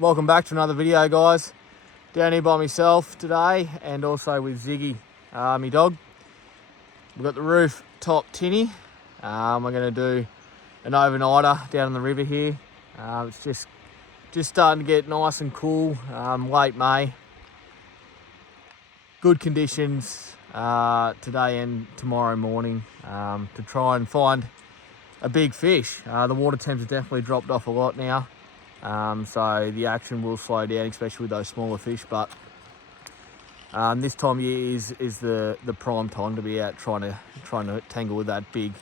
Welcome back to another video, guys. Down here by myself today and also with Ziggy, my dog. We've got the roof top tinny. We're going to do an overnighter down in the river here. It's just starting to get nice and cool, late May. Good conditions today and tomorrow morning to try and find a big fish. The water temps have definitely dropped off a lot now. So the action will slow down, especially with those smaller fish. But this time of year is the prime time to be out trying to tangle with that big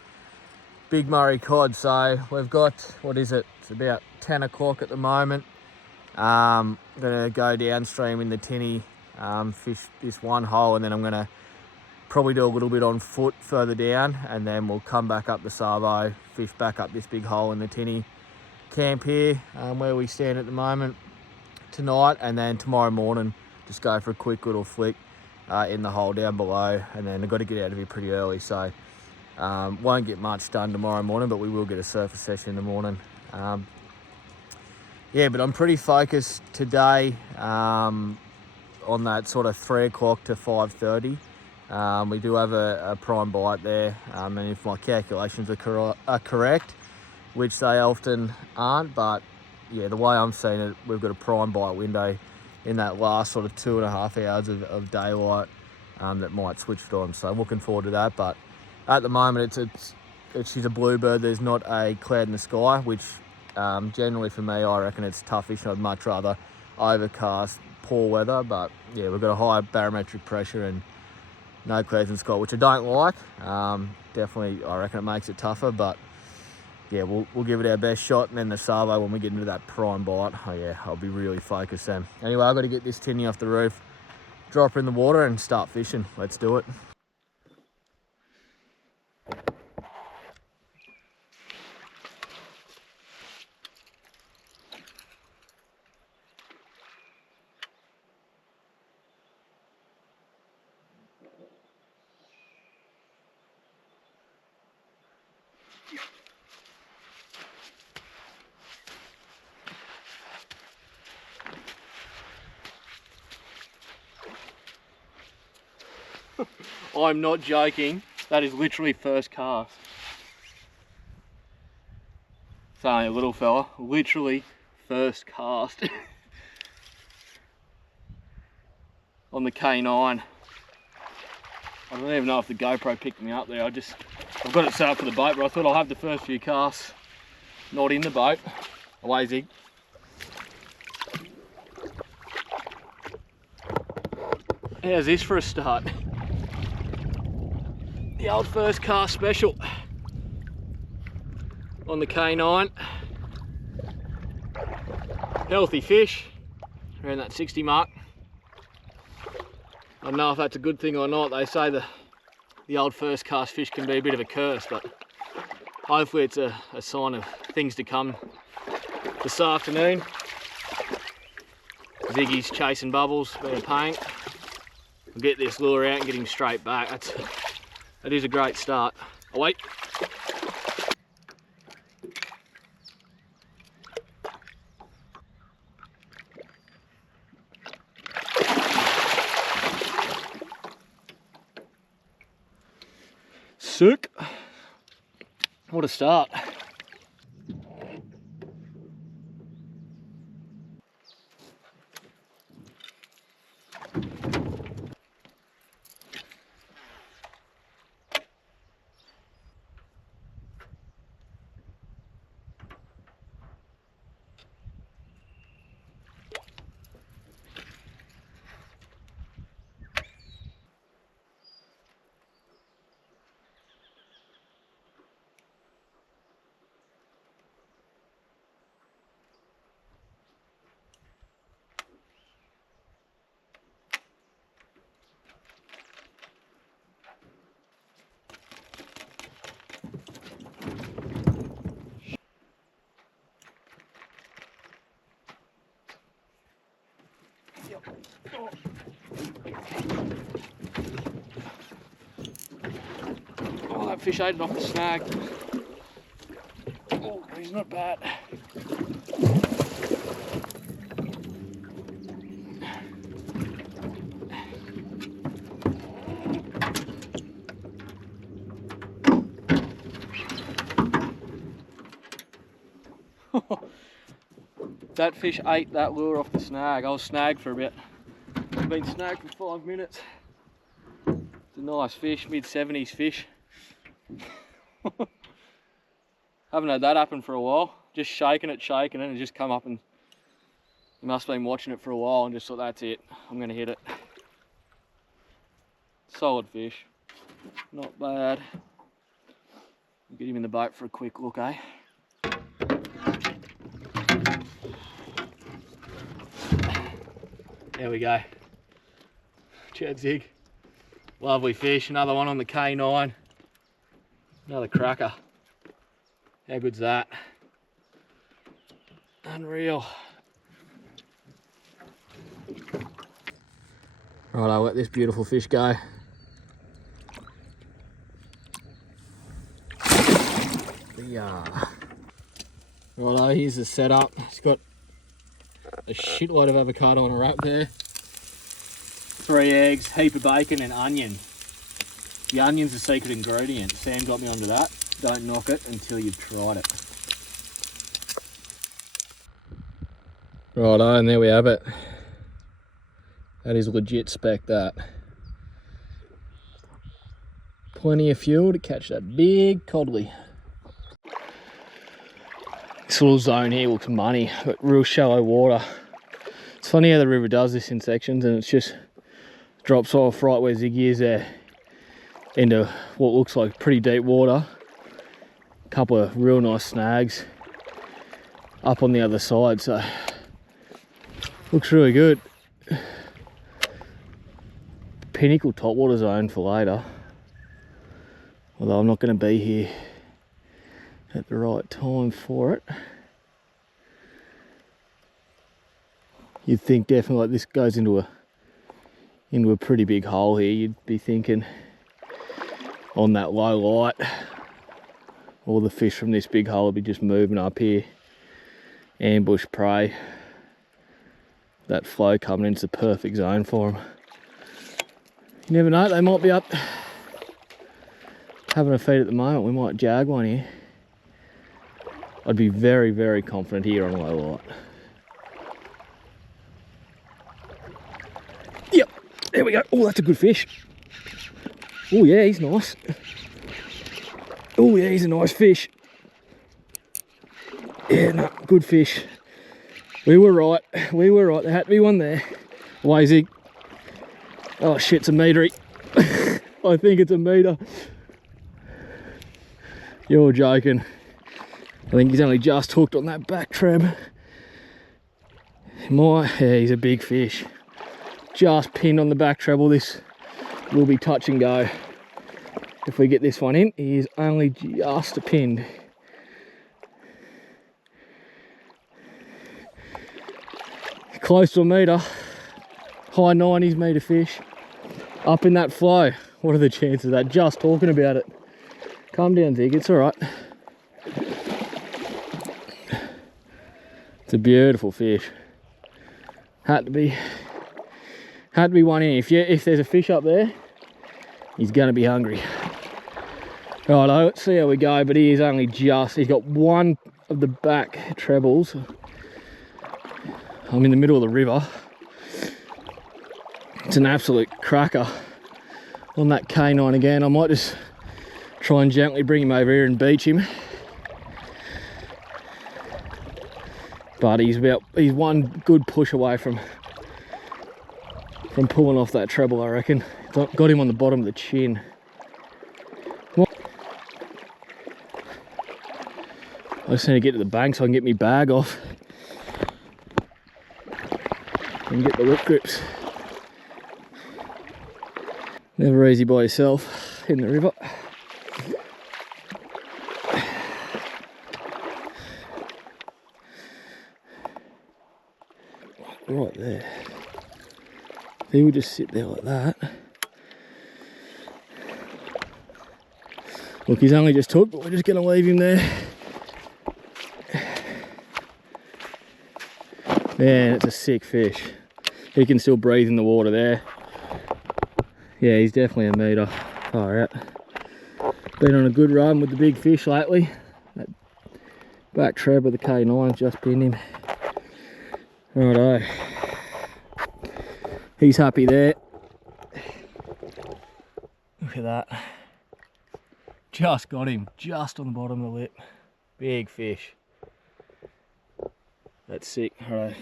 Murray Cod. So we've got, what is it? It's about 10 o'clock at the moment. I'm gonna go downstream in the tinny, fish this one hole, and then I'm gonna probably do a little bit on foot further down, and then we'll come back up the Savo, fish back up this big hole in the tinny camp here, where we stand at the moment tonight, and then tomorrow morning just go for a quick little flick in the hole down below, and then I've got to get out of here pretty early, so won't get much done tomorrow morning, but we will get a surface session in the morning. Yeah, but I'm pretty focused today on that sort of 3 o'clock to 5:30. We do have a prime bite there, and if my calculations are correct, which they often aren't, but yeah, the way I'm seeing it, we've got a prime bite window in that last sort of 2.5 hours of daylight that might switch it on. So looking forward to that. But at the moment, she's a bluebird. There's not a cloud in the sky, which generally for me, I reckon it's toughish. I'd much rather overcast, poor weather. But yeah, we've got a high barometric pressure and no clouds in the sky, which I don't like. Definitely, I reckon it makes it tougher, but yeah, we'll give it our best shot, and then the Savo, when we get into that prime bite, oh yeah, I'll be really focused then. Anyway, I've got to get this tinny off the roof, drop her in the water and start fishing. Let's do it. I'm not joking, that is literally first cast. It's only a little fella, literally first cast on the K9. I don't even know if the GoPro picked me up there. I've got it set up for the boat, but I thought I'll have the first few casts not in the boat. Away, Zig. How's this for a start? The old first cast special on the K9. Healthy fish, around that 60 mark. I don't know if that's a good thing or not. They say the old first cast fish can be a bit of a curse, but hopefully it's a sign of things to come this afternoon. Ziggy's chasing bubbles, being a pain. We'll get this lure out and get him straight back. That is a great start. Oh wait. Sick. What a start. Oh, that fish ate it off the snag. Oh, he's not bad. That fish ate that lure off the snag. I was snagged for a bit. I've been snagged for 5 minutes. It's a nice fish, mid-70s fish. Haven't had that happen for a while. Just shaking it, and it just come up, and you must have been watching it for a while and just thought, that's it, I'm gonna hit it. Solid fish, not bad. Get him in the boat for a quick look, eh? There we go. Chad Zig. Lovely fish, another one on the K9. Another cracker. How good's that? Unreal. Right, I'll let this beautiful fish go. Righto, here's the setup. It's got a shitload of avocado on a wrap there. 3 eggs, heap of bacon and onion. The onion's the secret ingredient. Sam got me onto that. Don't knock it until you've tried it. Righto, and there we have it. That is legit spec, that. Plenty of fuel to catch that big codley. This little zone here looks money, but real shallow water. It's funny how the river does this in sections, and it's just drops off right where Ziggy is there into what looks like pretty deep water. A couple of real nice snags up on the other side, so looks really good. Pinnacle topwater zone for later, although I'm not going to be here at the right time for it. You'd think definitely, like, this goes into a pretty big hole here. You'd be thinking on that low light, all the fish from this big hole would be just moving up here. Ambush prey. That flow coming into the perfect zone for them. You never know, they might be up having a feed at the moment. We might jag one here. I'd be very, very confident here on low light. Yep, there we go. Oh, that's a good fish. Oh yeah, he's nice. Oh yeah, he's a nice fish. Yeah, no, good fish. We were right. There had to be one there. Lazy. Oh shit, it's a metery. I think it's a meter. You're joking. I think he's only just hooked on that back treb. Yeah, he's a big fish. Just pinned on the back treble. This will be touch and go. If we get this one in, he is only just pinned. Close to a meter. High 90s meter fish. Up in that flow. What are the chances of that? Just talking about it. Calm down, Zig, it's alright. It's a beautiful fish. Had to be one in. If there's a fish up there, he's gonna be hungry. Righto, let's see how we go, but he's got one of the back trebles. I'm in the middle of the river. It's an absolute cracker on that K9 again. I might just try and gently bring him over here and beach him. But he's one good push away from pulling off that treble, I reckon. Got him on the bottom of the chin. I just need to get to the bank so I can get my bag off and get the lip grips. Never easy by yourself in the river. Right there. He would just sit there like that. Look, he's only just hooked, but we're just going to leave him there. Man, it's a sick fish. He can still breathe in the water there. Yeah, he's definitely a meter. Far out. Been on a good run with the big fish lately. That back treb with the K9 just pinned him. Righto. He's happy there. Look at that. Just got him, just on the bottom of the lip. Big fish. That's sick. Righto.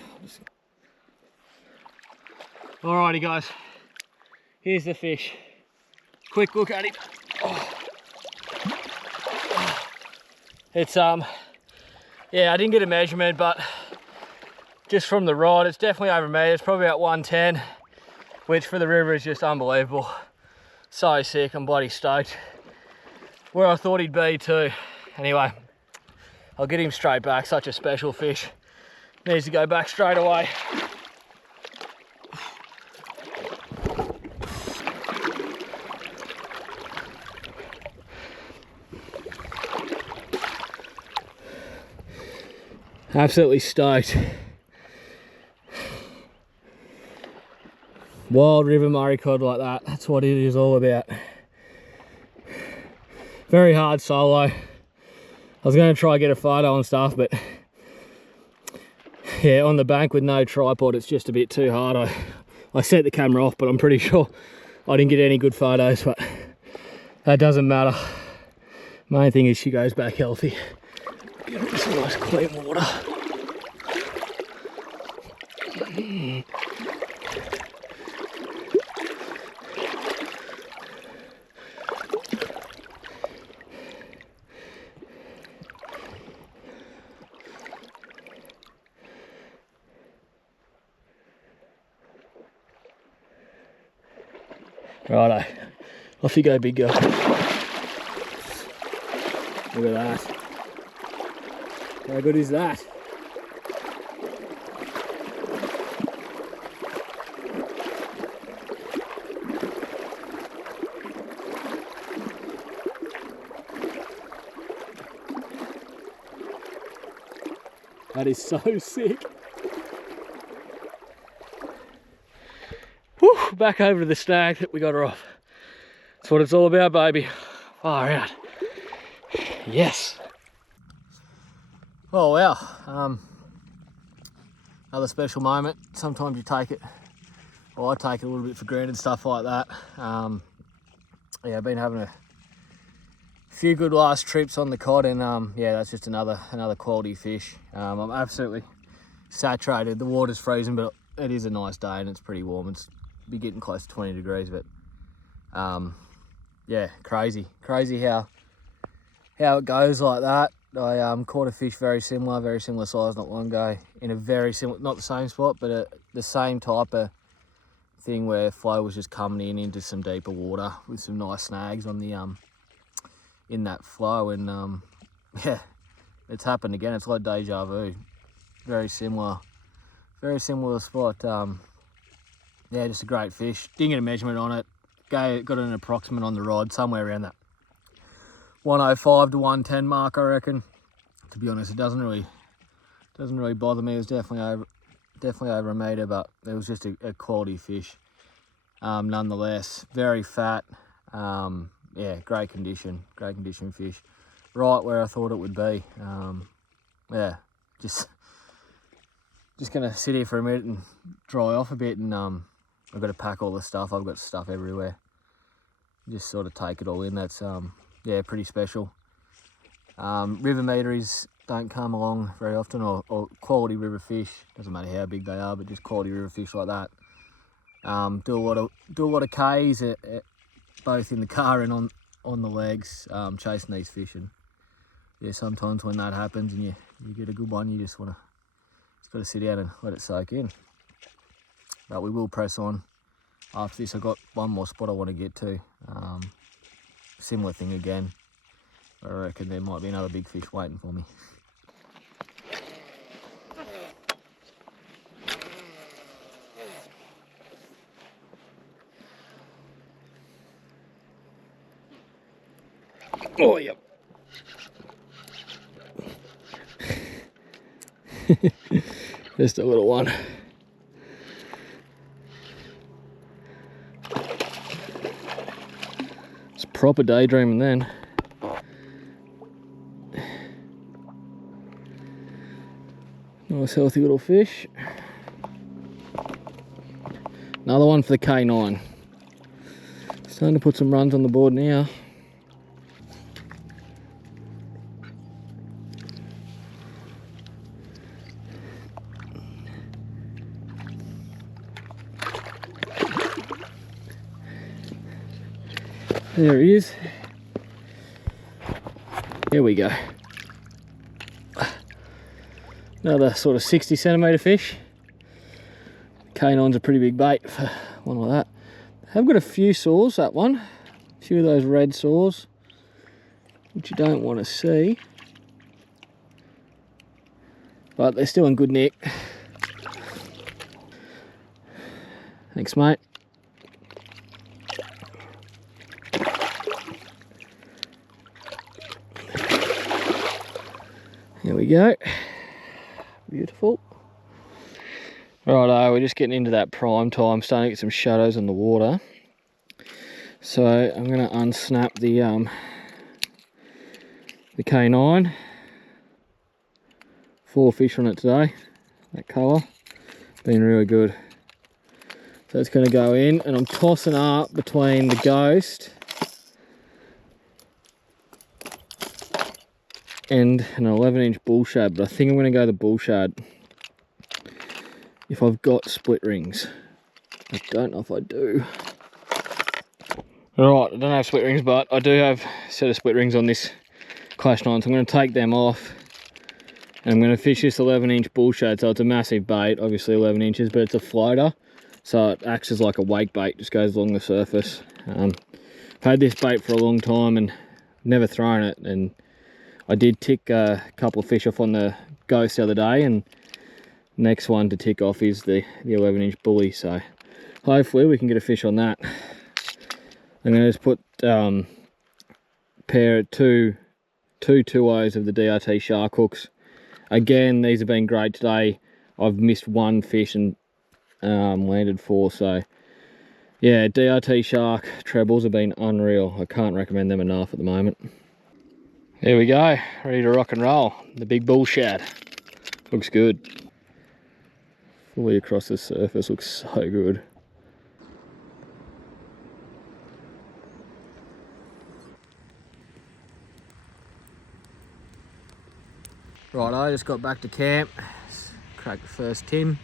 Alrighty guys, here's the fish. Quick look at him. Oh. It's yeah, I didn't get a measurement, but just from the rod, it's definitely over me. It's probably about 110, which for the river is just unbelievable. So sick, I'm bloody stoked. Where I thought he'd be too. Anyway, I'll get him straight back. Such a special fish. Needs to go back straight away. Absolutely stoked. Wild river Murray cod like that, that's what it is all about. Very hard solo. I was going to try get a photo and stuff, but yeah, on the bank with no tripod, it's just a bit too hard. I set the camera off, but I'm pretty sure I didn't get any good photos, but that doesn't matter. Main thing is she goes back healthy. Get her some nice clean water. Righto, off you go, big girl. Look at that. How good is that? That is so sick. Whew, back over to the snag that we got her off. That's what it's all about, baby. Far out. Yes. Oh wow. Another special moment. Sometimes you take it, or I take it a little bit for granted, stuff like that. Yeah, I've been having a few good last trips on the cod, and yeah, that's just another quality fish. I'm absolutely saturated. The water's freezing, but it is a nice day and it's pretty warm. It's be getting close to 20 degrees, but yeah, crazy how it goes like that. I caught a fish very similar size not long ago in a very similar, not the same spot, but the same type of thing where flow was just coming in into some deeper water with some nice snags on the in that flow, and yeah, it's happened again. It's like deja vu. Very similar spot. Yeah, just a great fish. Didn't get a measurement on it. Got an approximate on the rod, somewhere around that 105 to 110 mark, I reckon. To be honest, it doesn't really bother me. It was definitely over a metre, but it was just a quality fish. Nonetheless, very fat. Yeah, great condition fish. Right where I thought it would be. Yeah, just gonna sit here for a minute and dry off a bit, and I've got to pack all the stuff. I've got stuff everywhere. Just sort of take it all in. That's yeah, pretty special. River meteries don't come along very often, or quality river fish. Doesn't matter how big they are, but just quality river fish like that. Do a lot of Ks, both in the car and on the legs, chasing these fish. And yeah, sometimes when that happens and you get a good one, you just got to sit down and let it soak in. But we will press on. After this, I've got one more spot I want to get to. Similar thing again. I reckon there might be another big fish waiting for me. Oh, yep. Just a little one. It's proper daydreaming then. Nice healthy little fish. Another one for the K9. Starting to put some runs on the board now. There he is. Here we go. Another sort of 60 centimetre fish. K9's a pretty big bait for one like that. I've got a few sores, that one. A few of those red sores, which you don't want to see. But they're still in good nick. Thanks, mate. Here we go. Beautiful. Righto, we're just getting into that prime time, starting to get some shadows on the water. So I'm going to unsnap the K9. 4 fish on it today. That colour, been really good. So it's going to go in, and I'm tossing up between the Ghost and an 11-inch bull shad, but I think I'm going to go the bull shad if I've got split rings. I don't know if I do. Alright, I don't have split rings, but I do have a set of split rings on this Clash 9, so I'm going to take them off and I'm going to fish this 11-inch bull shad. So it's a massive bait, obviously 11 inches, but it's a floater, so it acts as like a wake bait, just goes along the surface. I've had this bait for a long time and never thrown it, and I did tick a couple of fish off on the Ghost the other day, and next one to tick off is the 11-inch bully, so hopefully we can get a fish on that. I'm going to just put pair two 2.0s of the DRT shark hooks. Again, these have been great today. I've missed one fish and landed 4, so yeah, DRT shark trebles have been unreal. I can't recommend them enough at the moment. Here we go, ready to rock and roll. The big bull shad. Looks good. Fully across the surface, looks so good. Right, I just got back to camp, cracked the first tin,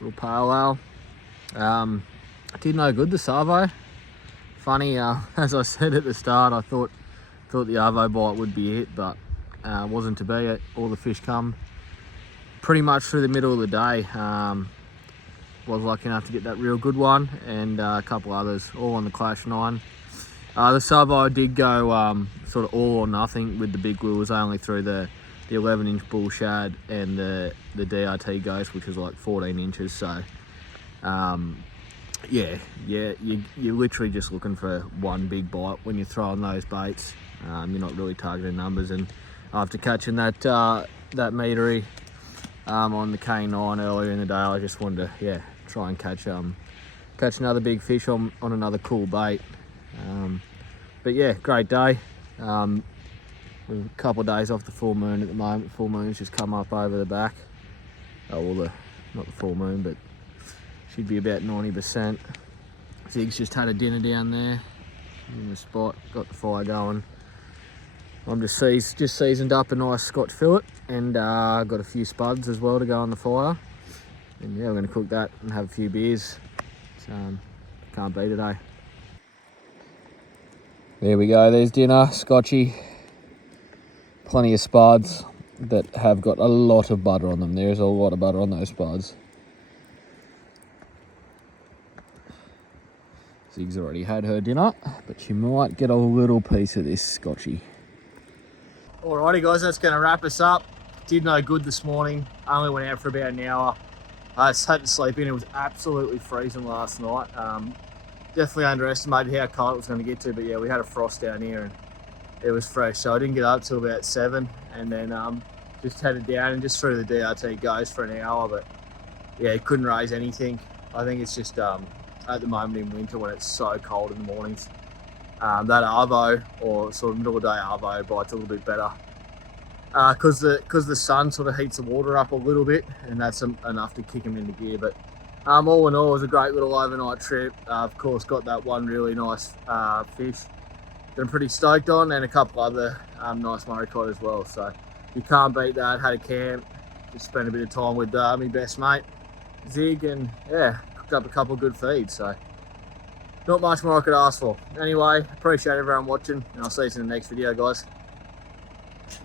little pale ale. Did no good, the Savo. Funny, as I said at the start, I thought the Arvo bite would be it, but wasn't to be. All the fish come pretty much through the middle of the day. Was lucky enough to get that real good one, and a couple others, all on the Clash 9. The Savo did go sort of all or nothing with the big lures. I only threw the 11-inch bull shad and the DRT Ghost, which was like 14 inches. So yeah, you're literally just looking for one big bite when you're throwing those baits. You're not really targeting numbers, and after catching that meatery on the K9 earlier in the day, I just wanted to try and catch another big fish on another cool bait. But yeah, great day. We're a couple of days off the full moon at the moment. Full moon's just come up over the back. Oh, well, not the full moon, but should be about 90%. Zig's just had a dinner down there in the spot, got the fire going. I'm just seasoned up a nice Scotch fillet, and got a few spuds as well to go on the fire. And yeah, we're going to cook that and have a few beers. So, can't beat it, eh? There we go, there's dinner, Scotchy. Plenty of spuds that have got a lot of butter on them. There's a lot of butter on those spuds. Zig's already had her dinner, but she might get a little piece of this Scotchy. Alrighty guys, that's going to wrap us up. Did no good this morning. Only went out for about an hour. I just had to sleep in. It was absolutely freezing last night. Definitely underestimated how cold it was going to get to, but yeah, we had a frost down here and it was fresh, so I didn't get up till about 7, and then just headed down and just threw the DRT Ghost for an hour, but yeah, couldn't raise anything. I think it's just at the moment in winter when it's so cold in the mornings, that Arvo, or sort of middle of the day Arvo, bites a little bit better because the sun sort of heats the water up a little bit, and that's enough to kick them into gear. But All in all, it was a great little overnight trip. Of course, got that one really nice fish that I'm pretty stoked on, and a couple other nice Murray Cod as well. So you can't beat that. Had a camp, just spent a bit of time with my best mate, Zig, and yeah, cooked up a couple of good feeds. So not much more I could ask for. Anyway, appreciate everyone watching, and I'll see you in the next video, guys.